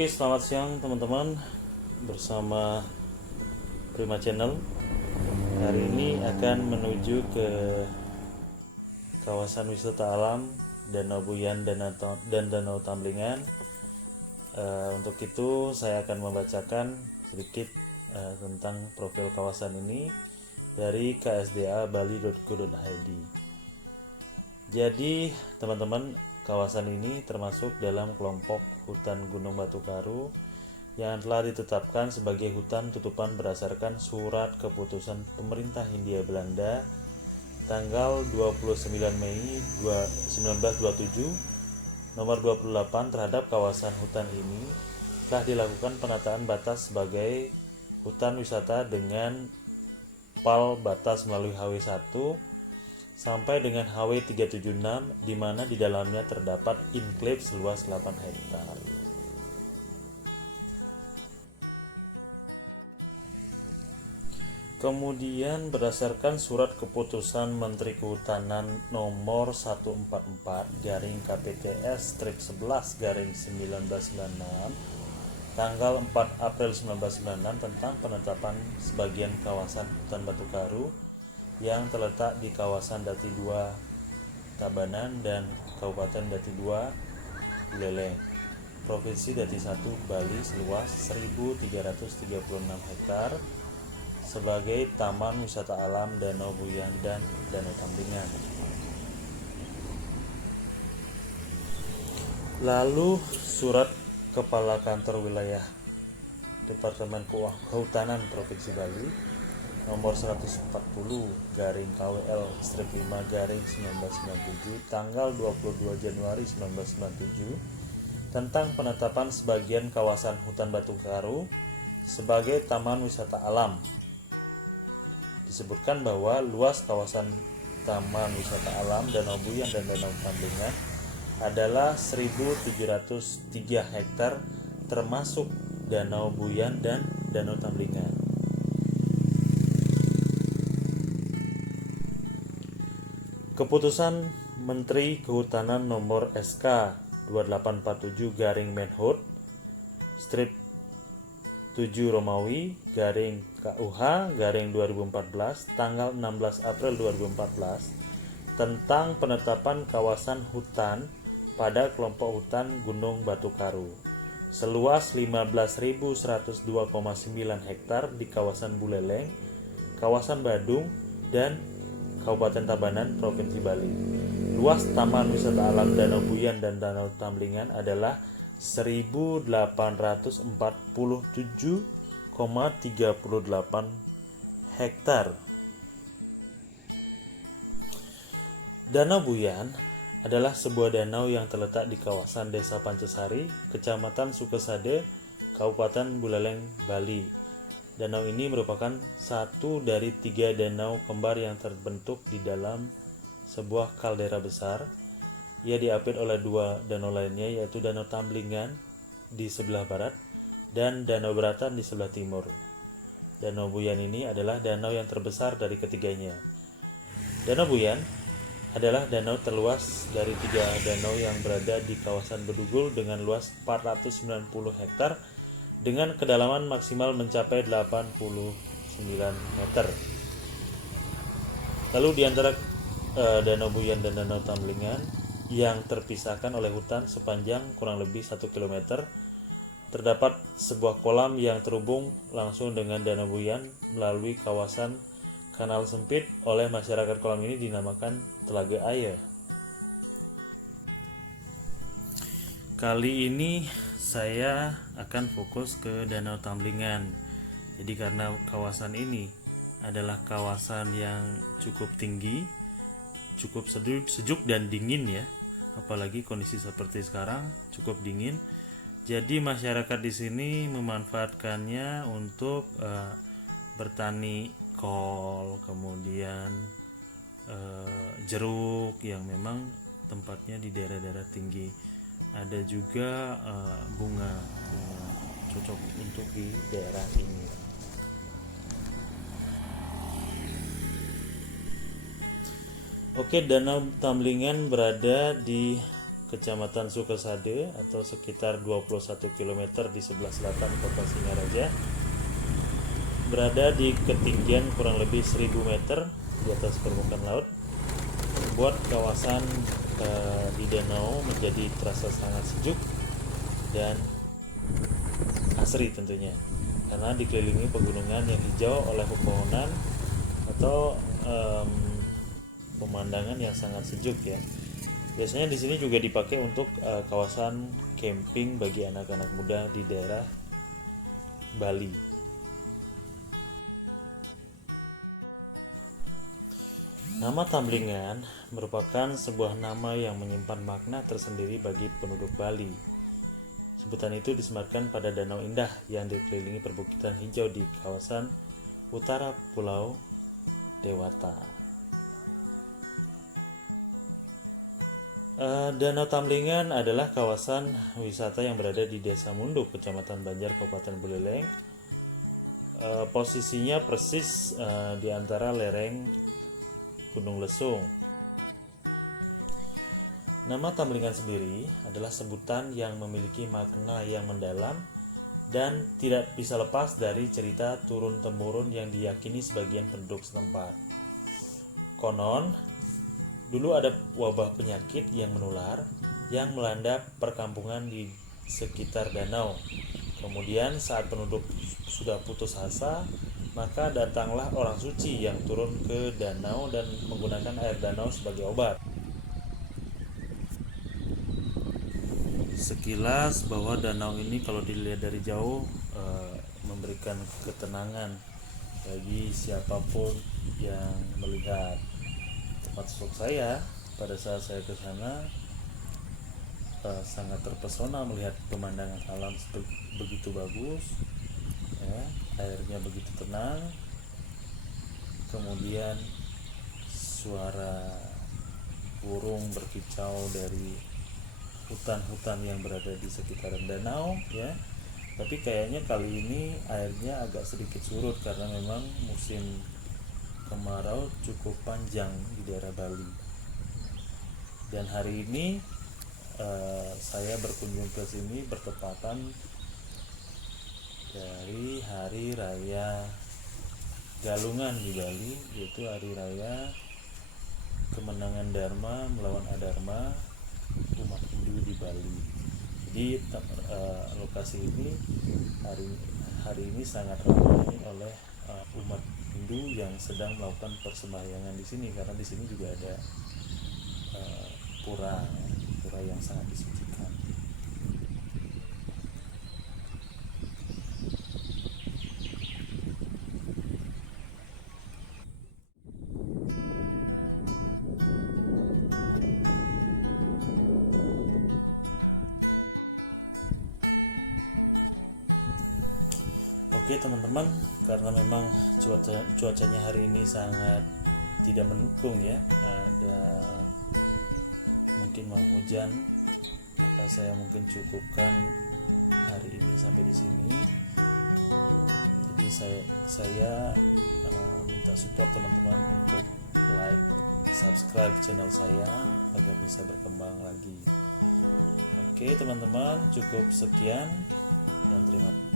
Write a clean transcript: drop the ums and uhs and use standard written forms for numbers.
Oke, selamat siang teman-teman. Bersama Prima Channel. Hari ini akan menuju ke kawasan wisata alam Danau Buyan dan Danau Tamblingan. Untuk itu saya akan membacakan sedikit tentang profil kawasan ini dari ksda.bali.go.id. Jadi teman-teman, kawasan ini termasuk dalam kelompok hutan Gunung Batu Karu yang telah ditetapkan sebagai hutan tutupan berdasarkan surat keputusan pemerintah Hindia Belanda tanggal 29 Mei 1927 nomor 28 terhadap kawasan hutan ini telah dilakukan penataan batas sebagai hutan wisata dengan PAL batas melalui HW1 sampai dengan HW376 di mana di dalamnya terdapat enklave seluas 8 hektar. Kemudian berdasarkan surat keputusan Menteri Kehutanan nomor 144 garing KPTS strip 11 garing 1996 tanggal 4 April 1996 tentang penetapan sebagian kawasan hutan Batu Karu yang terletak di kawasan Dati 2 Tabanan dan Kabupaten Dati 2 Buleleng, Provinsi Dati 1 Bali seluas 1.336 hektar sebagai Taman Wisata Alam Danau Buyan dan Danau Tamblingan. Lalu surat Kepala Kantor Wilayah Departemen Kehutanan Provinsi Bali nomor 140 garing KWL strip 5 garing 1997 tanggal 22 Januari 1997 tentang penetapan sebagian kawasan hutan Batu Karu sebagai Taman Wisata Alam. Disebutkan bahwa luas kawasan Taman Wisata Alam Danau Buyan dan Danau Tamblingan adalah 1.703 hektar termasuk Danau Buyan dan Danau Tamblingan. Keputusan Menteri Kehutanan nomor SK 2847 garing Menhut strip 7 Romawi garing KUH garing 2014 tanggal 16 April 2014 tentang penetapan kawasan hutan pada kelompok hutan Gunung Batu Karu seluas 15.102,9 hektar di kawasan Buleleng, kawasan Badung, dan Kabupaten Tabanan, Provinsi Bali. Luas Taman Wisata Alam Danau Buyan dan Danau Tamblingan adalah 1.847,38 hektar. Danau Buyan adalah sebuah danau yang terletak di kawasan Desa Pancasari, Kecamatan Sukesade, Kabupaten Buleleng, Bali. Danau ini merupakan satu dari 3 danau kembar yang terbentuk di dalam sebuah kaldera besar. Ia diapit oleh 2 danau lainnya, yaitu Danau Tamblingan di sebelah barat dan Danau Beratan di sebelah timur. Danau Buyan ini adalah danau yang terbesar dari ketiganya. Danau Buyan adalah danau terluas dari 3 danau yang berada di kawasan Bedugul dengan luas 490 hektar dengan kedalaman maksimal mencapai 89 meter. Lalu di antara Danau Buyan dan Danau Tamblingan yang terpisahkan oleh hutan sepanjang kurang lebih 1 km, terdapat sebuah kolam yang terhubung langsung dengan Danau Buyan melalui kawasan kanal sempit. Oleh masyarakat kolam ini dinamakan Telaga Air. Kali ini saya akan fokus ke Danau Tamblingan. Jadi karena kawasan ini adalah kawasan yang cukup tinggi, cukup sejuk dan dingin ya. Apalagi kondisi seperti sekarang cukup dingin. Jadi masyarakat di sini memanfaatkannya untuk bertani kol, kemudian jeruk yang memang tempatnya di daerah-daerah tinggi. Ada juga bunga cocok untuk di daerah ini. Oke, Danau Tamblingan berada di Kecamatan Sukasade atau sekitar 21 km di sebelah selatan kota Singaraja, berada di ketinggian kurang lebih 1000 meter di atas permukaan laut, membuat kawasan di danau menjadi terasa sangat sejuk dan asri tentunya, karena dikelilingi pegunungan yang hijau oleh pepohonan atau pemandangan yang sangat sejuk ya. Biasanya di sini juga dipakai untuk kawasan camping bagi anak-anak muda di daerah Bali. Nama Tamblingan merupakan sebuah nama yang menyimpan makna tersendiri bagi penduduk Bali. Sebutan itu disematkan pada Danau Indah yang dikelilingi perbukitan hijau di kawasan utara Pulau Dewata. Danau Tamblingan adalah kawasan wisata yang berada di Desa Munduk, Kecamatan Banjar, Kabupaten Buleleng. Posisinya persis di antara lereng Gunung Lesung. Nama Tamblingan sendiri adalah sebutan yang memiliki makna yang mendalam dan tidak bisa lepas dari cerita turun-temurun yang diyakini sebagian penduduk setempat. Konon, dulu ada wabah penyakit yang menular yang melanda perkampungan di sekitar danau. Kemudian saat penduduk sudah putus asa, maka datanglah orang suci yang turun ke danau dan menggunakan air danau sebagai obat. Sekilas bahwa danau ini kalau dilihat dari jauh memberikan ketenangan bagi siapapun yang melihat. Maksud saya pada saat saya ke sana sangat terpesona melihat pemandangan alam begitu bagus ya, airnya begitu tenang, kemudian suara burung berkicau dari hutan-hutan yang berada di sekitaran danau ya. Tapi kayaknya kali ini airnya agak sedikit surut karena memang musim kemarau cukup panjang di daerah Bali. Dan hari ini saya berkunjung ke sini bertepatan dari Hari Raya Galungan di Bali, yaitu hari raya kemenangan Dharma melawan Adharma umat Hindu di Bali. Jadi lokasi ini hari ini sangat ramai oleh umat Hindu yang sedang melakukan persembahyangan di sini, karena di sini juga ada pura yang sangat disucikan. Oke teman-teman, karena memang cuacanya hari ini sangat tidak mendukung ya, ada mungkin mau hujan, maka saya mungkin cukupkan hari ini sampai di sini. Jadi saya minta support teman-teman untuk like, subscribe channel saya agar bisa berkembang lagi. Oke teman-teman, cukup sekian dan terima kasih.